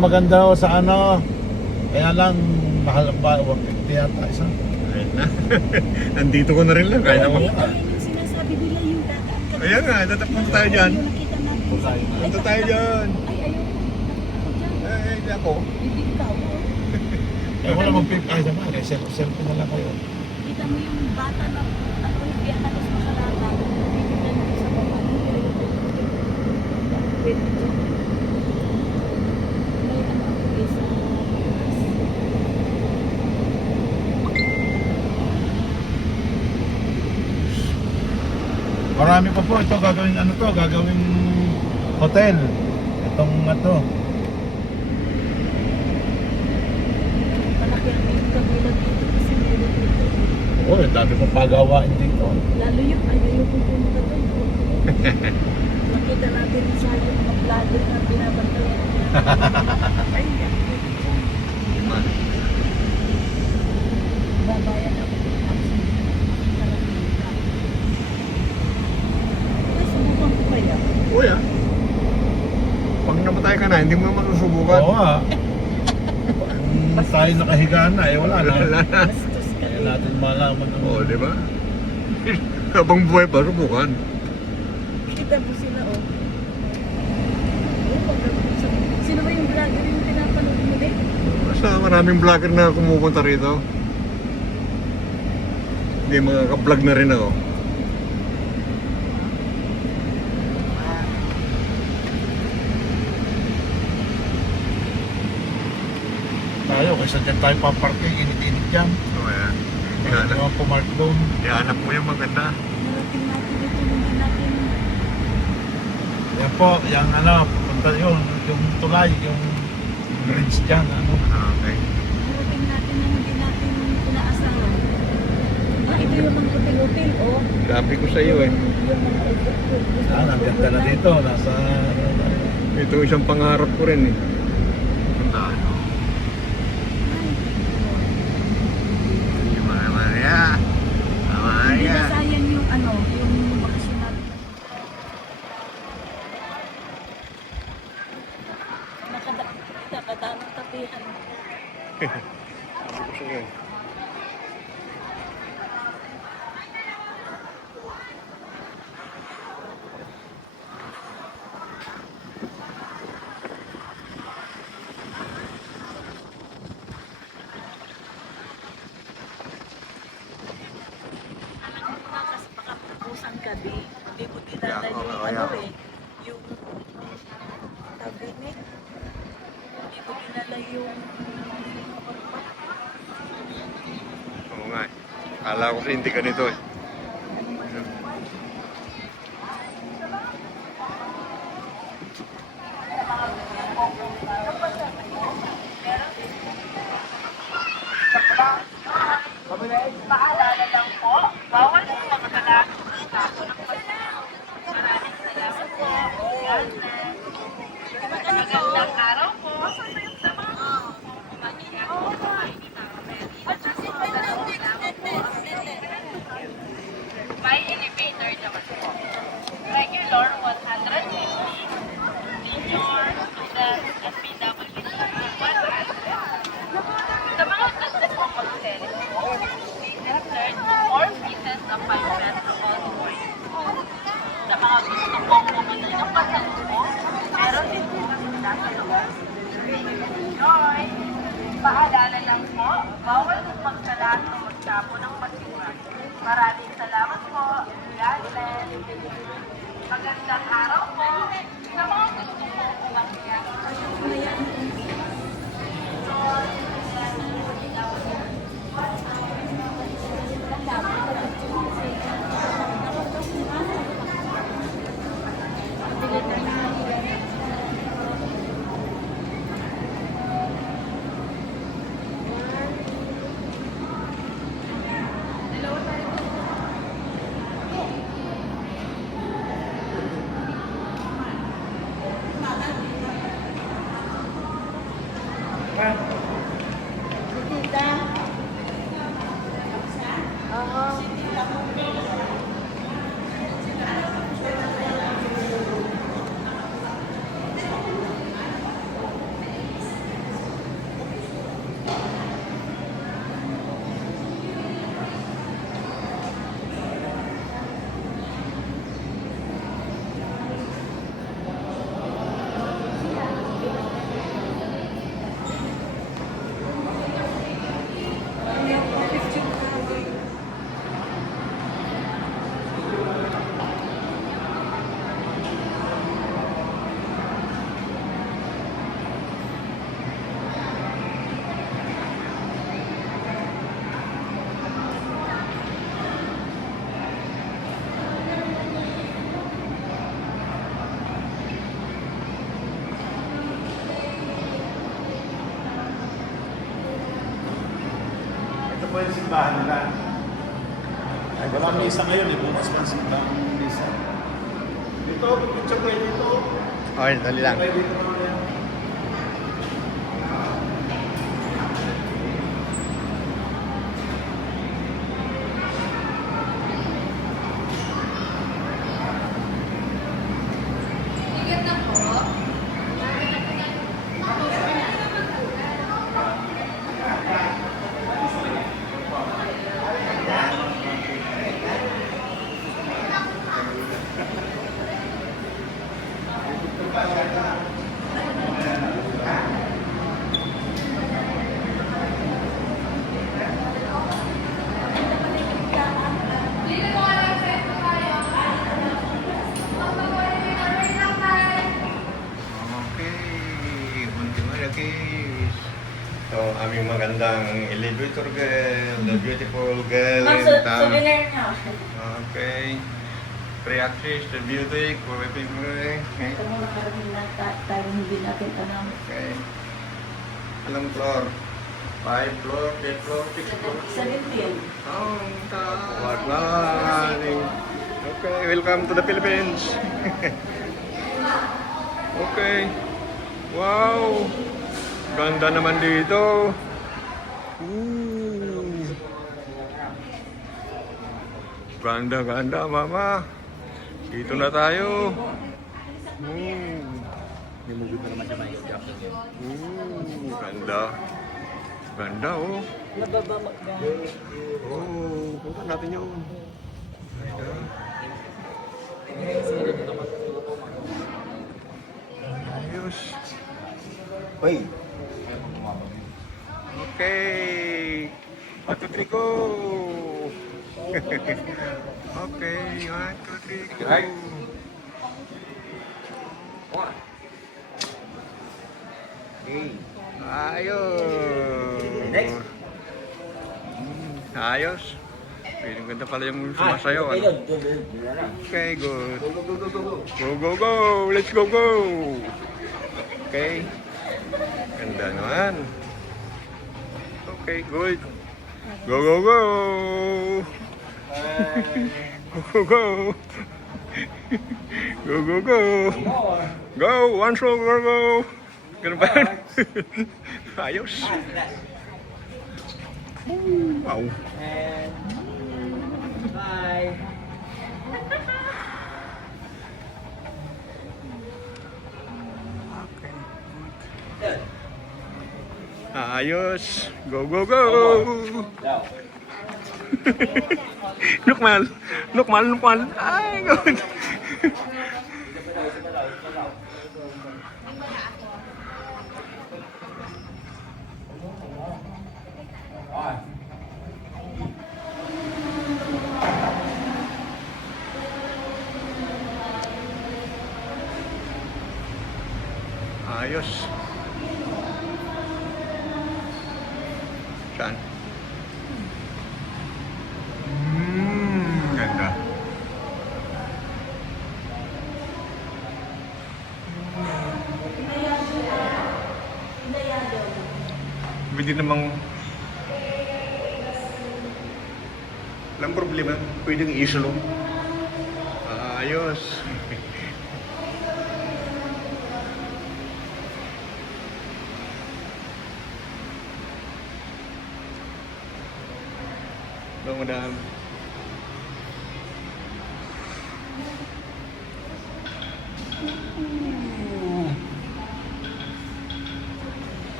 maganda ho sa ano. Kaya lang, mahal ba? 150 yata isa. Ayun na. Andito ko na rin lang. Kaya naman. Ayun yung sinasabi nila yung dati. Ayan nga, punta tayo dyan. Yung nakita natin. Punta tayo dyan. Ay, ayun. Ako dyan. Hindi ako. Bibigkaw. Eh, wala mag-pick. Ay, naman. Eh, selfie na lang kayo. Kita mo yung bata na ano yung biyak halos makalata. Bibigyan mo sa baba. Pwede dyan. May ano ako isa. Marami pa po ito gagawin ano to, gagawing hotel. Itong ano. Malaki ang yung kabilang dito kasi meron dito. Oh, dami pang pagawain dito. Lalo yung ano yung pupunta doon. Makita natin sa yung mga vlogger na binabantayan niya. Ay, babayan ako. Ay, subukan ko kaya. Uy ah. Pag namatay ka na, hindi mo naman susubukan. Oo nga. Tayo nakahiga na eh, wala na. Wala na. Bastos ka Kaya din. natin malaman ang... Oo, di ba? Habang buhay pa, subukan. Kita mo sila, oh. Sino ba yung vlogger yung pinapanood mo din? Basta maraming vlogger na kumupunta rito. Hindi, mga ka-vlog na rin ako. Tayo, kaysa dyan tayo paparking, init-init dyan. Oo, yan. Kaya naman pumark doon. Ihanap mo yung maganda. Narating natin ito, hindi natin... Yan po, yung ano, pupunta yun, yung tulay, yung bridge dyan, ano. Okay. Narating natin na hindi natin inaasahan. Ah, ito yung mga hotel-hotel, oh. Sabi ko sa iyo eh. Yung mga hotel-hotel. Ah, ang ganda na dito, nasa... Ito isang pangarap ko rin eh. Puntahan ko. Maria. Hindi na sayang yung ano, yung bakasyon natin. Nakadamang tapihan. Sabi ko sa iyo. Kasi baka pupusan ka, di mo dinala Yeah, yung okay, ano yeah. eh, yung cabinet. Di mo dinala yung Oo nga eh. Kala ko sa hindi ganito eh. Paalala lang po, bawal po magdala ng tapo ng basura. Maraming salamat po. God bless. Magandang araw po. May elevator naman po. Regular 150. Senior, student, at PWD 100. Sa mga business po mag-selling po, insert 4 pieces of 5 peso all coins. Sa mga gusto pong bumili ng pasalubong, meron din po kami nasa loob. Enjoy! Paalala lang po, bawal magkalat o magtapo ng basura. Maraming salamat po. God bless. Magandang araw po. Sa mga gusto pong umakyat. pa yung simbahan nila. Walang misa ngayon eh, bukas pa ang simbahan misa. Dito, picture kayo dito. Okay, dali lang. Kayo dito mamaya. Okay, Muntimara Caves. So, aming magandang elevator girl, the beautiful girl in town. Souvenir niya. Okay. Pre-access, the beauty, quality mo eh. Ito mo nakarating na tayo hindi natin alam. Okay. Anong floor? 5 floor, 8 floor, 6 floor. Isa din din. Oh, good morning. Okay, welcome to the Philippines. Okay. Wow. Ganda naman dito. Ooh. Ganda, ganda, mama. Dito na tayo. Ganda. Ganda, oh. Mababa magdaan. Oh, punta natin yun. Ayos. Uy, Okay. 1, 2, 3, go! Okay, 1, 2, 3, go! Right. One. Okay. Ayos! Next. Ayos. Pwede ganda pala yung sumasayaw. Ano? Okay, good. Go, go, go, go, go, go. Go, go, go! Let's go, go! Okay. Ganda naman. Okay, good. Go, go, go! Go, go, go! Go, go, go! Go! One slow, go, go! Ganun ba yan? Ayos. Wow. And bye. Ayos. Go, go, go! Now. Lukman! Lukman, Lukman! Ay, good! Ayos. Saan? Ganda. Pwede namang walang problema. Pwedeng islo. Ayos. Hello, madam.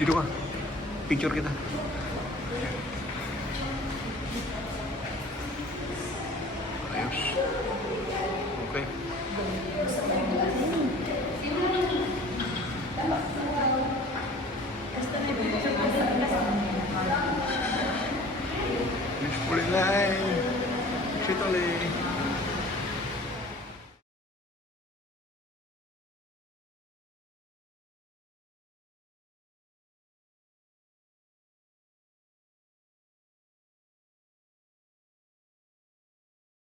Dito ka. Picture kita.